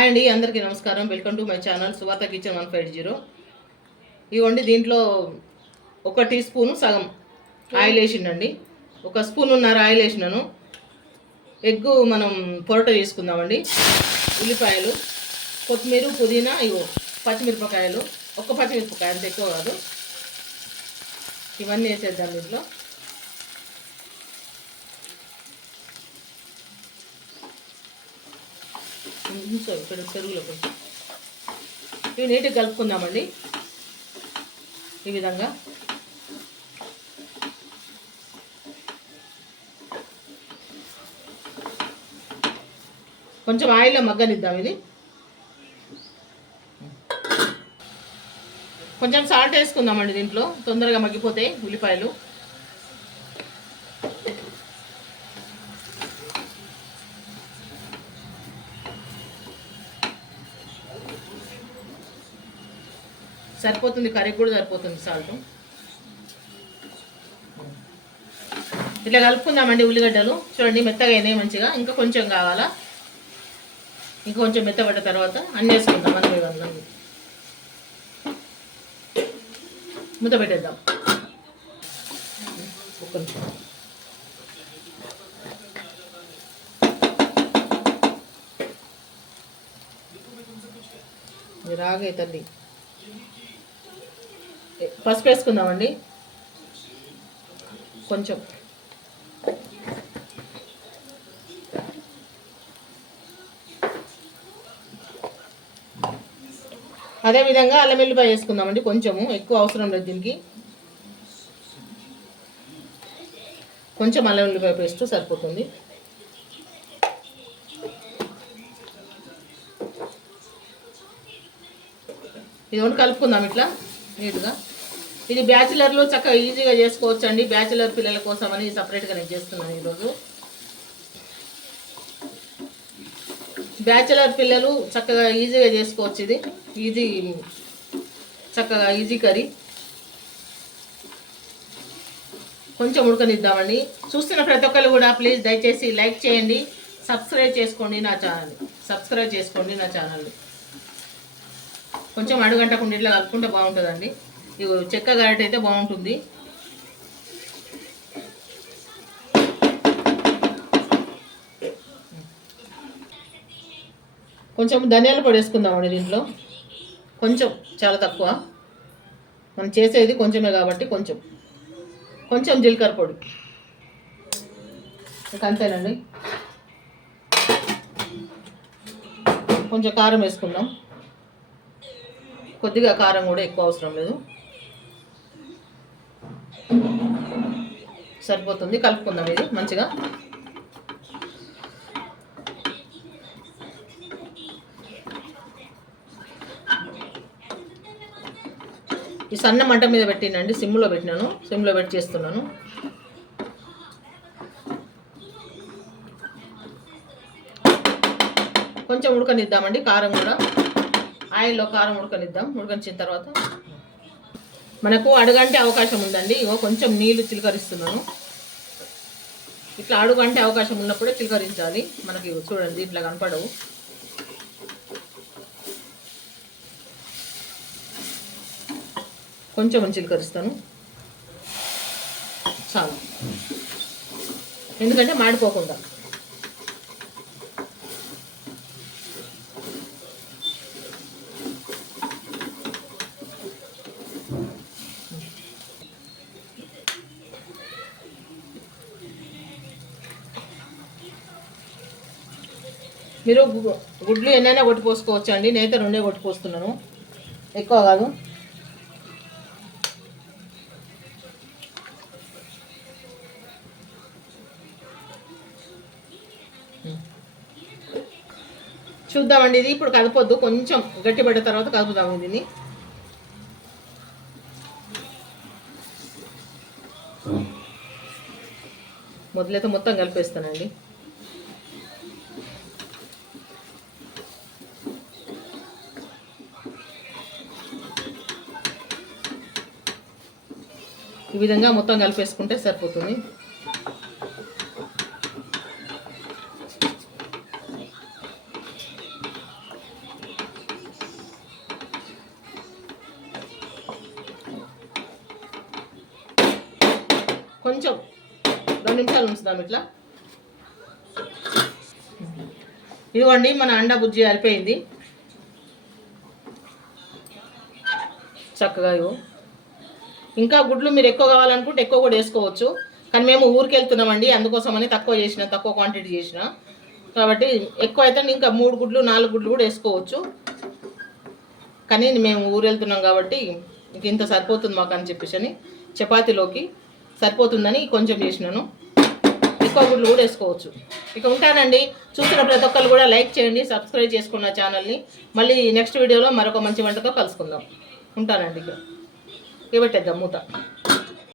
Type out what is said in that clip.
Hi అండి అందరికీ నమస్కారం. Welcome to my channel Suvatha kitchen one five zero ఇవ్వండి దీంట్లో ఒక టీ స్పూను సగం ఆయిల్ వేసిండండి. ఒక స్పూన్ ఉన్నర ఆయిల్ వేసినాను. ఎగ్గు మనం పొరట తీసుకుందామండి. ఉల్లిపాయలు కొత్తిమీర పుదీనా ఇవో పచ్చిమిరపకాయలు. ఒక్క పచ్చిమిరపకాయ అంత ఎక్కువ కాదు. ఇవన్నీ వేసేద్దాం దీంట్లో. ఉంచు ఇక్కడ పెరుగులో కొంచెం ఇవి నీట్గా కలుపుకుందామండి. ఈ విధంగా. కొంచెం ఆయిల్లో మగ్గనిద్దాం ఇది. కొంచెం సాల్ట్ వేసుకుందామండి దీంట్లో. తొందరగా మగ్గిపోతాయి ఉల్లిపాయలు. సరిపోతుంది కర్రీ కూడా సరిపోతుంది సాల్ట్. ఇట్లా కలుపుకుందామండి ఉల్లిగడ్డలు. చూడండి మెత్తగా అయినాయి మంచిగా. ఇంకా కొంచెం కావాలా? ఇంకా కొంచెం మెత్తబడ్డ తర్వాత అన్నీ వేసుకుందాం మనం ఇవన్నీ ముద్ద పెట్టేద్దాం. ఒక్క నిమిషం. రాగే తల్లి పసుపు వేసుకుందామండి. కొంచెం. అదేవిధంగా అల్లం వెల్లిపాయ వేసుకుందామండి. కొంచెము. ఎక్కువ అవసరం లేదు దీనికి. కొంచెం అల్లం వెల్లిపాయ పేస్ట్ సరిపోతుంది. ఇది కలుపుకుందాం ఇట్లా నీట్గా. ఇది బ్యాచిలర్లు చక్కగా ఈజీగా చేసుకోవచ్చు అండి బ్యాచిలర్ పిల్లల కోసం అని సపరేట్గా నేను చేస్తున్నాను ఈరోజు. బ్యాచిలర్ పిల్లలు చక్కగా ఈజీగా చేసుకోవచ్చు ఇది. ఈజీ చక్కగా ఈజీ కర్రీ. కొంచెం ఉడకనిద్దామండి. చూస్తున్న ప్రతి ఒక్కరు కూడా ప్లీజ్ దయచేసి లైక్ చేయండి. సబ్స్క్రైబ్ చేసుకోండి నా ఛానల్. సబ్స్క్రైబ్ చేసుకోండి నా ఛానల్. కొంచెం అడుగంటకుండా ఇట్లా కలుపుకుంటే బాగుంటుందండి. ఇగో చెక్క గరిట అయితే బాగుంటుంది. కొంచెం ధనియాల పొడి వేసుకుందామండి దీంట్లో. కొంచెం చాలా తక్కువ. మనం చేసేది కొంచెమే కాబట్టి కొంచెం. కొంచెం జీలకర్ర పొడి. ఇక అంతేనండి. కొంచెం కారం వేసుకుందాం. కొద్దిగా కారం కూడా ఎక్కువ అవసరం లేదు. సరిపోతుంది. కలుపుకుందాం ఇది మంచిగా. ఈ సన్న మంట మీద పెట్టినండి సిమ్లో పెట్టినాను. సిమ్లో పెట్టి చేస్తున్నాను. కొంచెం ఉడకనిద్దామండి. కారం కూడా. ఆయిల్లో కారం ఉడకనిద్దాం. ఉడకనిచ్చిన తర్వాత మనకు అడుగంటే అవకాశం ఉందండి. ఇగో కొంచెం నీళ్ళు చిలకరిస్తున్నాను. ఇట్లా అడుగంటే అవకాశం ఉన్నప్పుడే చిలకరించాలి. మనకి చూడండి ఇట్లా కనపడవు. కొంచెం చిలకరిస్తాను. చాలు. ఎందుకంటే మాడిపోకుండా. మీరు గు- గుడ్లు ఎన్నైనా కొట్టి పోసుకోవచ్చు అండి. నేనైతే రెండే కొట్టి పోస్తున్నాను ఎక్కువ కాదు. చూద్దామండి. ఇది ఇప్పుడు కలపొద్దు కొంచెం గట్టి పడ్డ తర్వాత కలుపుదాము దీన్ని. మొదలైతే మొత్తం కలిపేస్తానండి. ఈ విధంగా మొత్తం కలిపేసుకుంటే సరిపోతుంది. కొంచెం రెండు నిమిషాలు ఉంచుదాం ఇట్లా. ఇదిగోండి మన అండ బుజ్జి అరిపోయింది. చక్కగా ఇవ్వు ఇంకా గుడ్లు మీరు ఎక్కువ కావాలనుకుంటే ఎక్కువ కూడా వేసుకోవచ్చు. కానీ మేము ఊరికి వెళ్తున్నామండి అందుకోసమని తక్కువ చేసిన తక్కువ క్వాంటిటీ చేసిన. కాబట్టి ఎక్కువ అయితే ఇంకా మూడు గుడ్లు నాలుగు గుడ్లు కూడా వేసుకోవచ్చు. కానీ మేము ఊరు వెళ్తున్నాం కాబట్టి ఇంక ఇంత సరిపోతుంది మాకు అని చెప్పేసి అని చపాతీలోకి సరిపోతుందని కొంచెం చేసినాను. ఎక్కువ గుడ్లు కూడా వేసుకోవచ్చు. ఇక ఉంటానండి. చూసిన ప్రతి ఒక్కరు కూడా లైక్ చేయండి సబ్స్క్రైబ్ చేసుకున్న ఛానల్ని మళ్ళీ నెక్స్ట్ వీడియోలో మరొక మంచి వంటతో కలుసుకుందాం. ఉంటానండి ఇక. ఇక పెట్టేద్దాం మూత